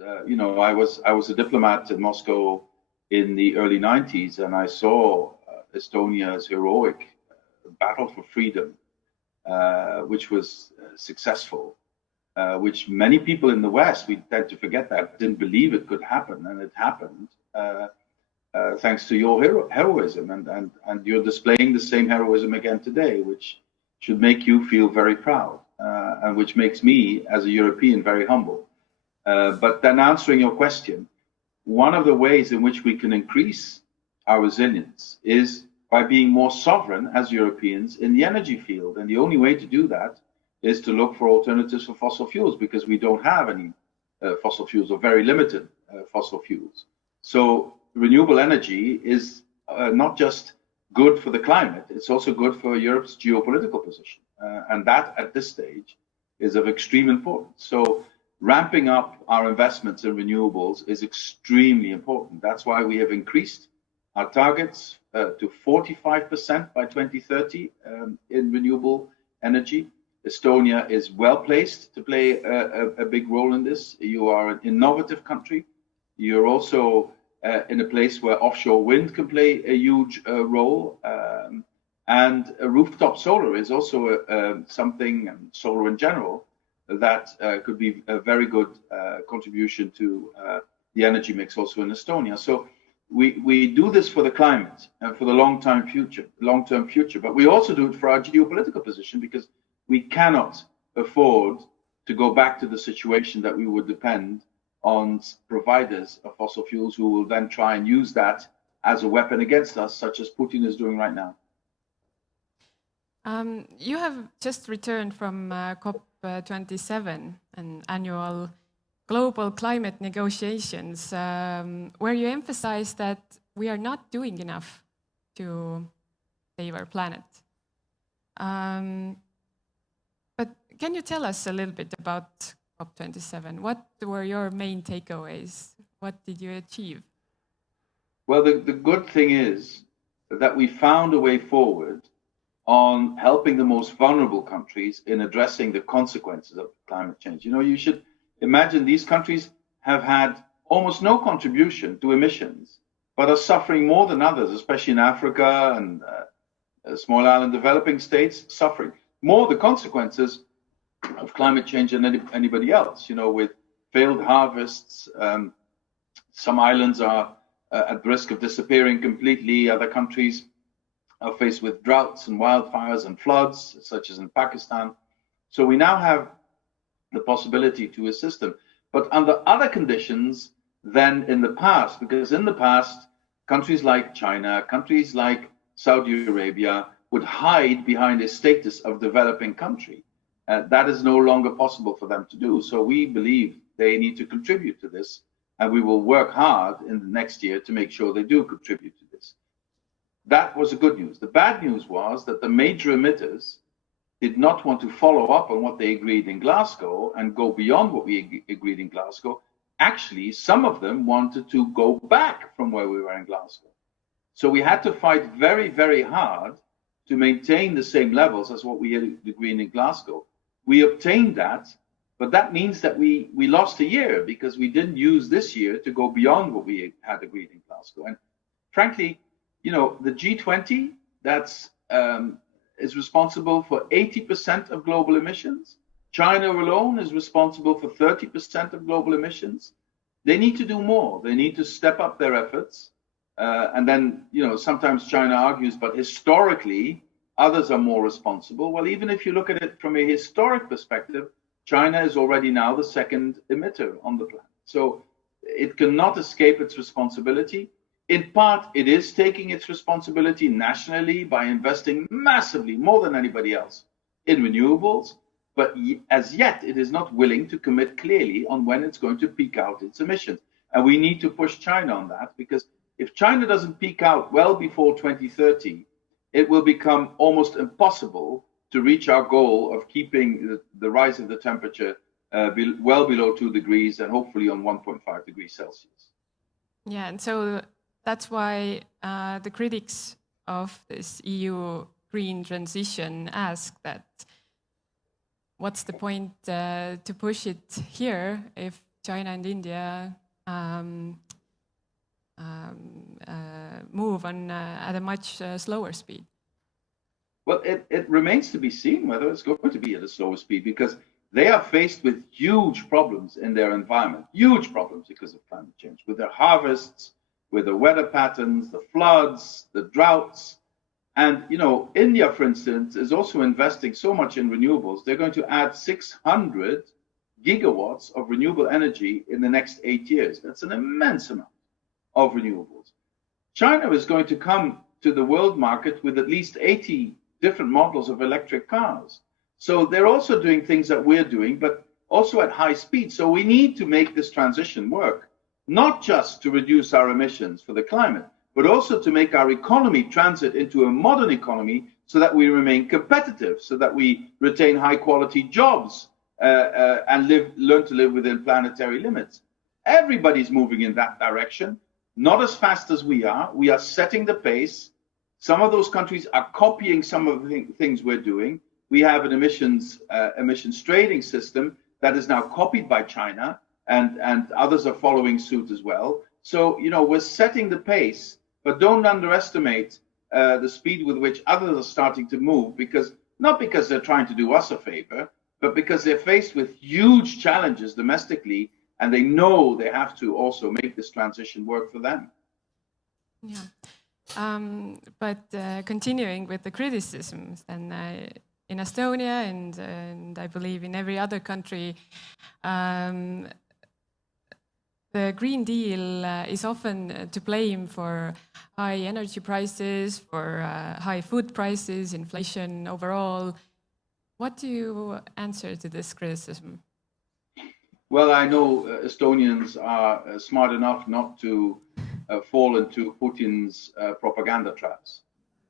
I was a diplomat in Moscow in the early 90s, and I saw Estonia's heroic battle for freedom, which was successful, which many people in the West, we tend to forget that, didn't believe it could happen, and it happened thanks to your heroism, and you're displaying the same heroism again today, which should make you feel very proud, and which makes me, as a European, very humble. But then answering your question, one of the ways in which we can increase our resilience is by being more sovereign as Europeans in the energy field. And the only way to do that is to look for alternatives for fossil fuels, because we don't have any fossil fuels, or very limited fossil fuels. So renewable energy is not just good for the climate, it's also good for Europe's geopolitical position. And that, at this stage, is of extreme importance. So ramping up our investments in renewables is extremely important. That's why we have increased our targets to 45% by 2030 in renewable energy. Estonia is well placed to play a big role in this. You are an innovative country. You're also in a place where offshore wind can play a huge role. And rooftop solar is also something, and solar in general, that could be a very good contribution to the energy mix also in Estonia. So we do this for the climate and for the long-term future, but we also do it for our geopolitical position, because we cannot afford to go back to the situation that we would depend on providers of fossil fuels who will then try and use that as a weapon against us, such as Putin is doing right now. You have just returned from COP27, an annual global climate negotiations, where you emphasize that we are not doing enough to save our planet. But can you tell us a little bit about COP27? What were your main takeaways? What did you achieve? Well, the good thing is that we found a way forward on helping the most vulnerable countries in addressing the consequences of climate change. You should imagine these countries have had almost no contribution to emissions, but are suffering more than others, especially in Africa and small island developing states, suffering more the consequences of climate change than anybody else. With failed harvests, some islands are at risk of disappearing completely. Other countries are faced with droughts and wildfires and floods, such as in Pakistan. So we now have the possibility to assist them, but under other conditions than in the past, because in the past, countries like China, countries like Saudi Arabia would hide behind a status of developing country. That is no longer possible for them to do. So we believe they need to contribute to this, and we will work hard in the next year to make sure they do contribute to this. That was the good news. The bad news was that the major emitters did not want to follow up on what they agreed in Glasgow and go beyond what we agreed in Glasgow. Actually, some of them wanted to go back from where we were in Glasgow. So we had to fight very, very hard to maintain the same levels as what we had agreed in Glasgow. We obtained that, but that means that we lost a year, because we didn't use this year to go beyond what we had agreed in Glasgow. And frankly, the G20, is responsible for 80% of global emissions. China alone is responsible for 30% of global emissions. They need to do more. They need to step up their efforts. And then, sometimes China argues, but historically, others are more responsible. Well, even if you look at it from a historic perspective, China is already now the second emitter on the planet. So it cannot escape its responsibility. In part, it is taking its responsibility nationally by investing massively, more than anybody else, in renewables. But as yet, it is not willing to commit clearly on when it's going to peak out its emissions. And we need to push China on that, because if China doesn't peak out well before 2030, it will become almost impossible to reach our goal of keeping the rise of the temperature well below 2 degrees and hopefully on 1.5 degrees Celsius. Yeah, and so that's why the critics of this EU green transition ask that, what's the point to push it here if China and India move on at a much slower speed? Well, it remains to be seen whether it's going to be at a slower speed, because they are faced with huge problems in their environment, huge problems because of climate change, with their harvests, with the weather patterns, the floods, the droughts. And, you know, India, for instance, is also investing so much in renewables. They're going to add 600 gigawatts of renewable energy in the next 8 years. That's an immense amount of renewables. China is going to come to the world market with at least 80 different models of electric cars. So they're also doing things that we're doing, but also at high speed. So we need to make this transition work, not just to reduce our emissions for the climate, but also to make our economy transit into a modern economy so that we remain competitive, so that we retain high quality jobs and learn to live within planetary limits. Everybody's moving in that direction, not as fast as we are. We are setting the pace. Some of those countries are copying some of the things we're doing. We have an emissions trading system that is now copied by China, and others are following suit as well. So, you know, we're setting the pace, but don't underestimate the speed with which others are starting to move, not because they're trying to do us a favor, but because they're faced with huge challenges domestically, and they know they have to also make this transition work for them. Yeah. But continuing with the criticisms, then in Estonia and I believe in every other country, the Green Deal is often to blame for high energy prices, for high food prices, inflation overall. What do you answer to this criticism? Well, I know Estonians are smart enough not to fall into Putin's propaganda traps.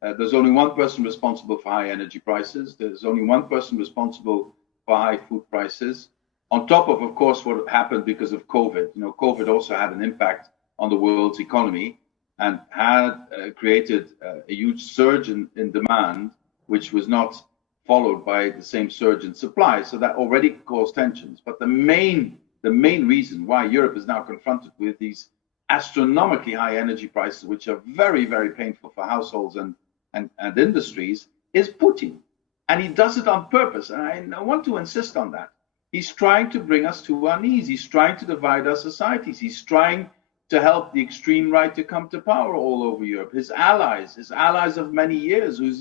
There's only one person responsible for high energy prices. There's only one person responsible for high food prices. On top of course, what happened because of COVID. You know, COVID also had an impact on the world's economy and had created a huge surge in demand, which was not followed by the same surge in supply. So that already caused tensions. But the main reason why Europe is now confronted with these astronomically high energy prices, which are very, very painful for households and industries, is Putin. And he does it on purpose. And I want to insist on that. He's trying to bring us to our knees. He's trying to divide our societies. He's trying to help the extreme right to come to power all over Europe. His allies of many years, who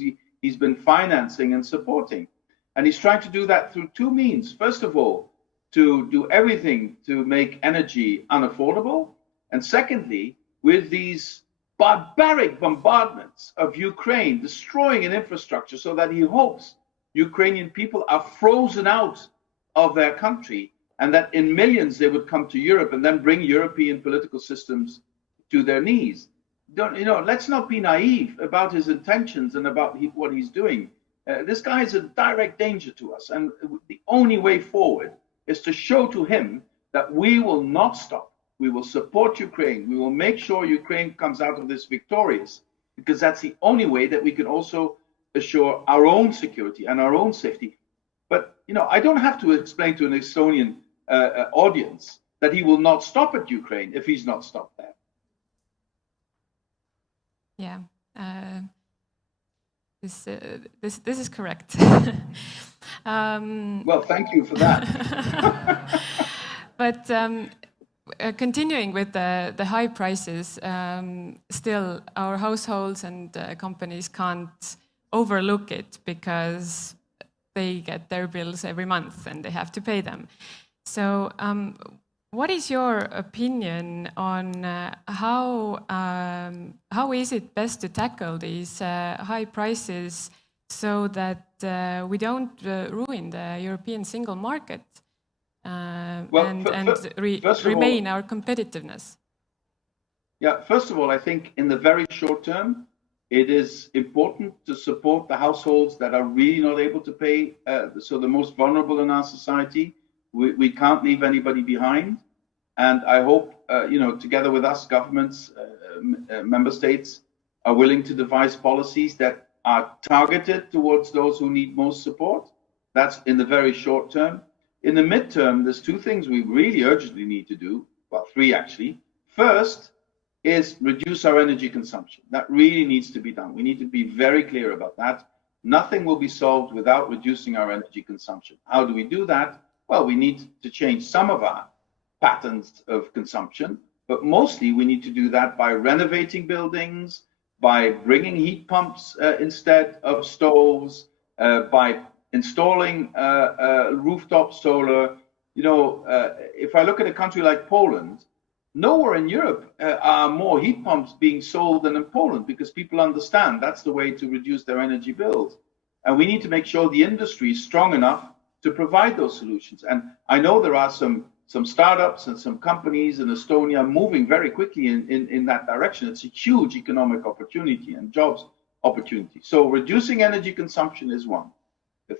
he's been financing and supporting. And he's trying to do that through two means. First of all, to do everything to make energy unaffordable. And secondly, with these barbaric bombardments of Ukraine, destroying an infrastructure so that he hopes Ukrainian people are frozen out of their country, and that in millions they would come to Europe and then bring European political systems to their knees. Let's not be naive about his intentions and about what he's doing. This guy is a direct danger to us, and the only way forward is to show to him that we will not stop. We will support Ukraine. We will make sure Ukraine comes out of this victorious, because that's the only way that we can also assure our own security and our own safety. But, you know, I don't have to explain to an Estonian audience that he will not stop at Ukraine if he's not stopped there. Yeah, this is correct. Well, thank you for that. But continuing with the high prices, still our households and companies can't overlook it because they get their bills every month and they have to pay them. So what is your opinion on how is it best to tackle these high prices so that we don't ruin the European single market remain our competitiveness? Yeah, first of all, I think in the very short term, it is important to support the households that are really not able to pay, so the most vulnerable in our society. We can't leave anybody behind. And I hope, together with us, governments, member states are willing to devise policies that are targeted towards those who need most support. That's in the very short term. in the midterm, there's two things we really urgently need to do. Well, three actually. First is reduce our energy consumption. That really needs to be done. We need to be very clear about that. Nothing will be solved without reducing our energy consumption. How do we do that? Well, we need to change some of our patterns of consumption, but mostly we need to do that by renovating buildings, by bringing heat pumps instead of stoves, by installing rooftop solar. You know, if I look at a country like Poland, nowhere in Europe are more heat pumps being sold than in Poland, because people understand that's the way to reduce their energy bills. And we need to make sure the industry is strong enough to provide those solutions. And I know there are some startups and some companies in Estonia moving very quickly in that direction. It's a huge economic opportunity and jobs opportunity. So reducing energy consumption is one,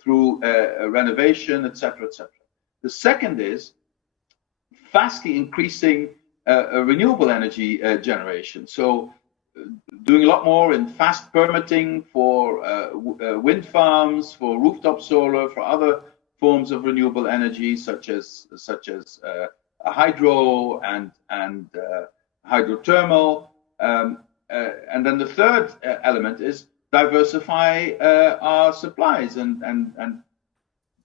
through renovation, etc., etc. The second is vastly increasing renewable energy generation. So doing a lot more in fast permitting for wind farms, for rooftop solar, for other forms of renewable energy, such as hydro and hydrothermal. And then the third element is diversify our supplies. And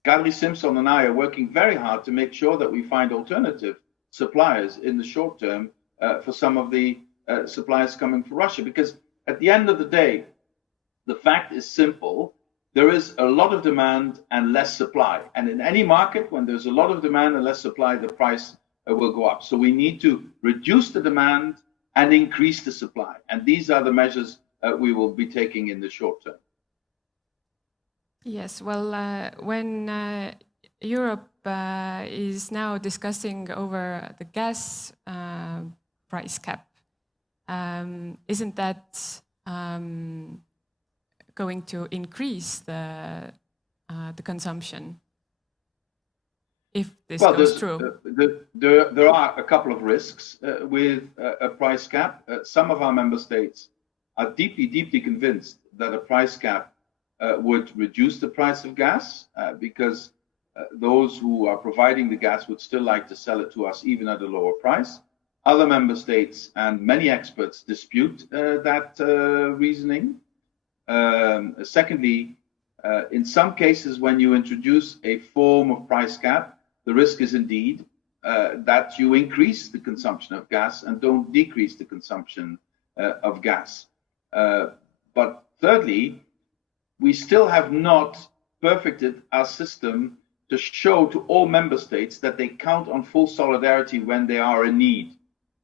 Gary Simpson and I are working very hard to make sure that we find alternative suppliers in the short term for some of the suppliers coming from Russia. Because at the end of the day, the fact is simple. There is a lot of demand and less supply. And in any market, when there's a lot of demand and less supply, the price will go up. So we need to reduce the demand and increase the supply. And these are the measures we will be taking in the short term. Yes, well, when Europe is now discussing over the gas price cap, isn't that going to increase the consumption if this goes through? There are a couple of risks with a price cap. Some of our member states are deeply convinced that a price cap would reduce the price of gas because those who are providing the gas would still like to sell it to us even at a lower price. Other member states and many experts dispute that reasoning. Secondly, in some cases, when you introduce a form of price cap, the risk is indeed that you increase the consumption of gas and don't decrease the consumption of gas. But thirdly, we still have not perfected our system to show to all member states that they count on full solidarity when they are in need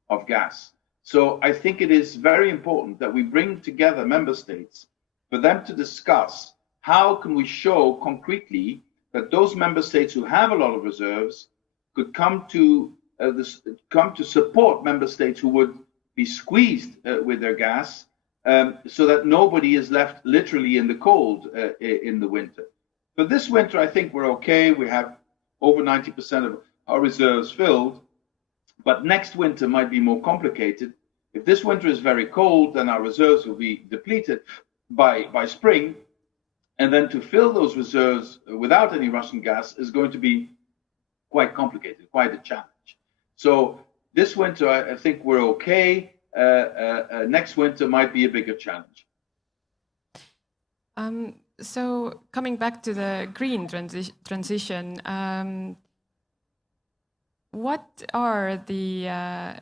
of gas. So I think it is very important that we bring together member states for them to discuss how can we show concretely that those member states who have a lot of reserves could come to support member states who would be squeezed with their gas, so that nobody is left literally in the cold in the winter. For this winter, I think we're okay. We have over 90% of our reserves filled, but next winter might be more complicated. If this winter is very cold, then our reserves will be depleted by spring, and then to fill those reserves without any Russian gas is going to be quite complicated, quite a challenge. So this winter, I think we're okay. Next winter might be a bigger challenge. So coming back to the green transition, what are the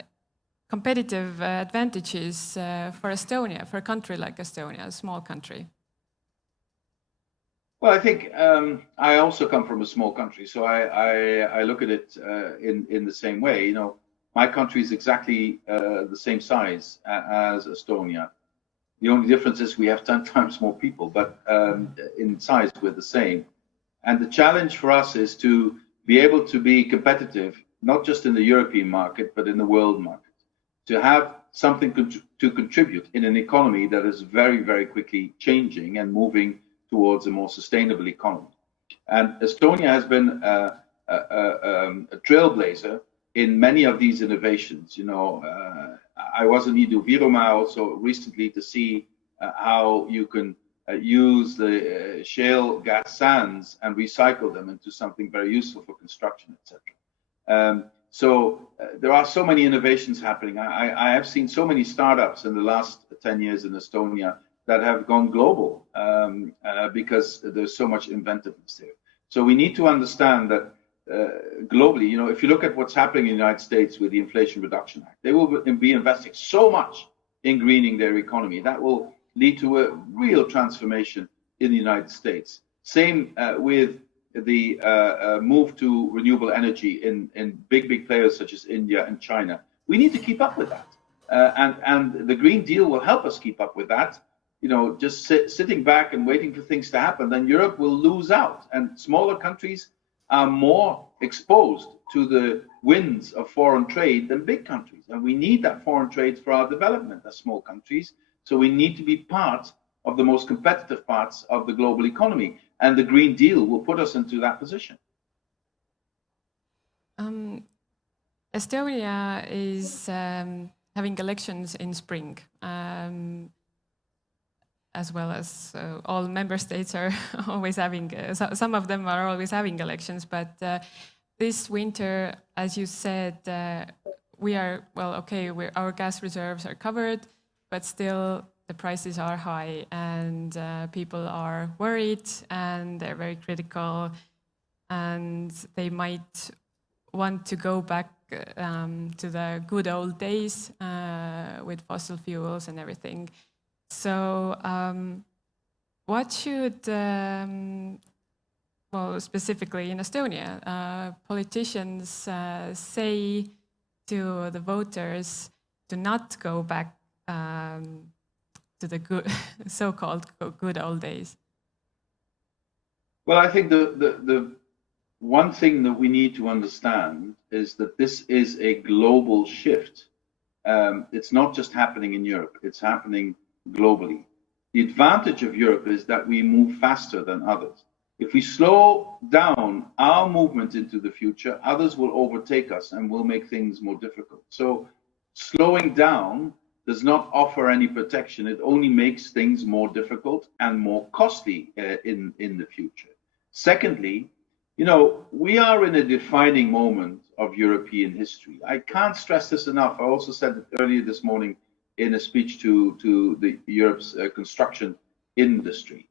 competitive advantages for Estonia, for a country like Estonia, a small country? Well, I think I also come from a small country, so I look at it in the same way. You know, my country is exactly the same size as Estonia. The only difference is we have 10 times more people, but in size we're the same. And the challenge for us is to be able to be competitive, not just in the European market, but in the world market. To have something to contribute in an economy that is very, very quickly changing and moving towards a more sustainable economy. And Estonia has been a trailblazer in many of these innovations. You know, I was in Ida-Virumaa also recently to see how you can use the shale gas sands and recycle them into something very useful for construction, etc. There are so many innovations happening. I have seen so many startups in the last 10 years in Estonia that have gone global because there's so much inventiveness there. So we need to understand that globally, you know, if you look at what's happening in the United States with the Inflation Reduction Act, they will be investing so much in greening their economy. That will lead to a real transformation in the United States. Same with the move to renewable energy in big players such as India and China. We need to keep up with that. And the Green Deal will help us keep up with that. You know, just sitting back and waiting for things to happen, then Europe will lose out. And smaller countries are more exposed to the winds of foreign trade than big countries. And we need that foreign trade for our development as small countries. So we need to be part of the most competitive parts of the global economy. And the Green Deal will put us into that position. Estonia is having elections in spring, as well as all member states are always having, some of them are always having elections, but this winter, as you said, we are, well, okay, our gas reserves are covered, but still the prices are high and people are worried and they're very critical and they might want to go back to the good old days with fossil fuels and everything. So what should, well, specifically in Estonia, politicians say to the voters to not go back to the good, so-called good old days? Well, I think the one thing that we need to understand is that this is a global shift. It's not just happening in Europe, it's happening globally. The advantage of Europe is that we move faster than others. If we slow down our movement into the future, others will overtake us and will make things more difficult. So slowing down does not offer any protection. It only makes things more difficult and more costly in the future. Secondly, you know, we are in a defining moment of European history. I can't stress this enough. I also said it earlier this morning in a speech to the Europe's construction industry.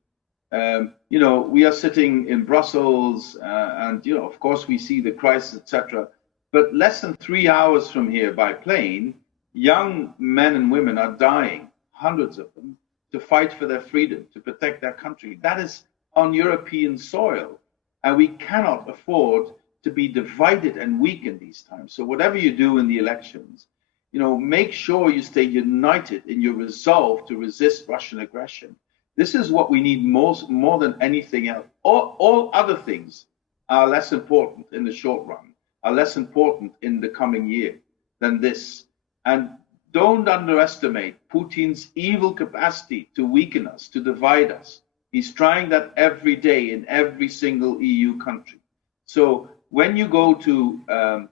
You know, we are sitting in Brussels and, you know, of course we see the crisis, etc. But less than 3 hours from here by plane, young men and women are dying, hundreds of them, to fight for their freedom, to protect their country. That is on European soil. And we cannot afford to be divided and weak in these times. So whatever you do in the elections, you know, make sure you stay united in your resolve to resist Russian aggression. This is what we need more than anything else. All other things are less important in the short run, are less important in the coming year than this. And don't underestimate Putin's evil capacity to weaken us, to divide us. He's trying that every day in every single EU country. So when you go to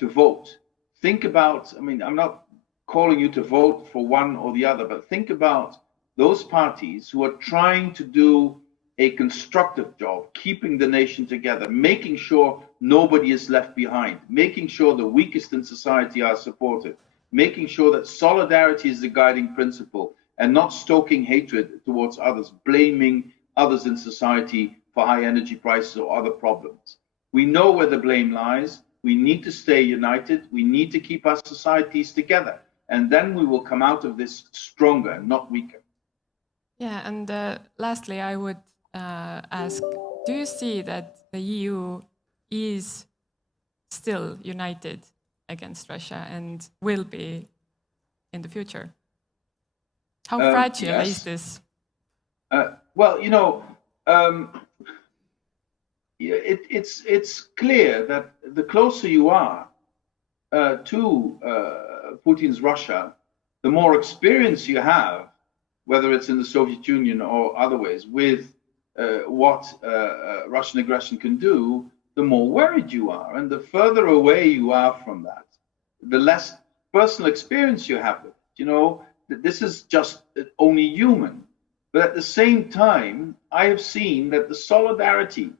vote, think about, I mean, I'm not calling you to vote for one or the other, but think about those parties who are trying to do a constructive job, keeping the nation together, making sure nobody is left behind, making sure the weakest in society are supported, making sure that solidarity is the guiding principle and not stoking hatred towards others, blaming others in society for high energy prices or other problems. We know where the blame lies. We need to stay united. We need to keep our societies together. And then we will come out of this stronger and not weaker. Yeah, and lastly, I would ask, do you see that the EU is still united against Russia and will be in the future? How fragile yes. is this? Well, you know, it's clear that the closer you are to Putin's Russia, the more experience you have, whether it's in the Soviet Union or other ways, with what Russian aggression can do, the more worried you are. And the further away you are from that, the less personal experience you have with it. You know, this is just only human. But at the same time, I have seen that the solidarity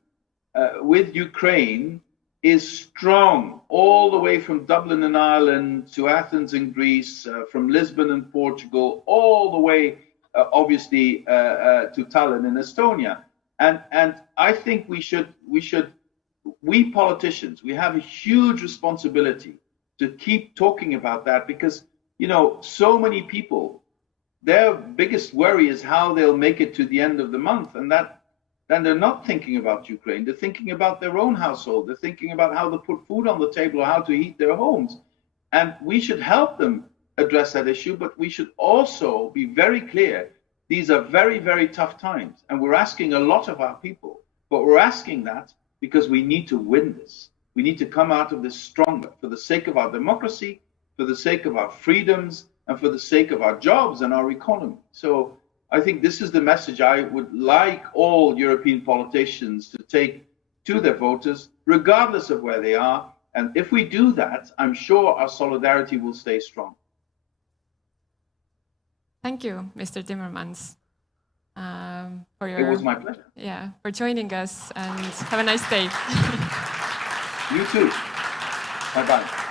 with Ukraine is strong all the way from Dublin in Ireland to Athens in Greece, from Lisbon in Portugal, all the way, obviously, to Tallinn in Estonia. And I think we politicians, we have a huge responsibility to keep talking about that because, you know, so many people, their biggest worry is how they'll make it to the end of the month. And then they're not thinking about Ukraine. They're thinking about their own household. They're thinking about how to put food on the table or how to heat their homes. And we should help them address that issue, but we should also be very clear. These are very, very tough times. And we're asking a lot of our people, but we're asking that because we need to win this. We need to come out of this stronger for the sake of our democracy, for the sake of our freedoms, and for the sake of our jobs and our economy. So I think this is the message I would like all European politicians to take to their voters, regardless of where they are. And if we do that, I'm sure our solidarity will stay strong. Thank you, Mr. Timmermans, for your... It was my pleasure. Yeah, for joining us, and have a nice day. You too. Bye-bye.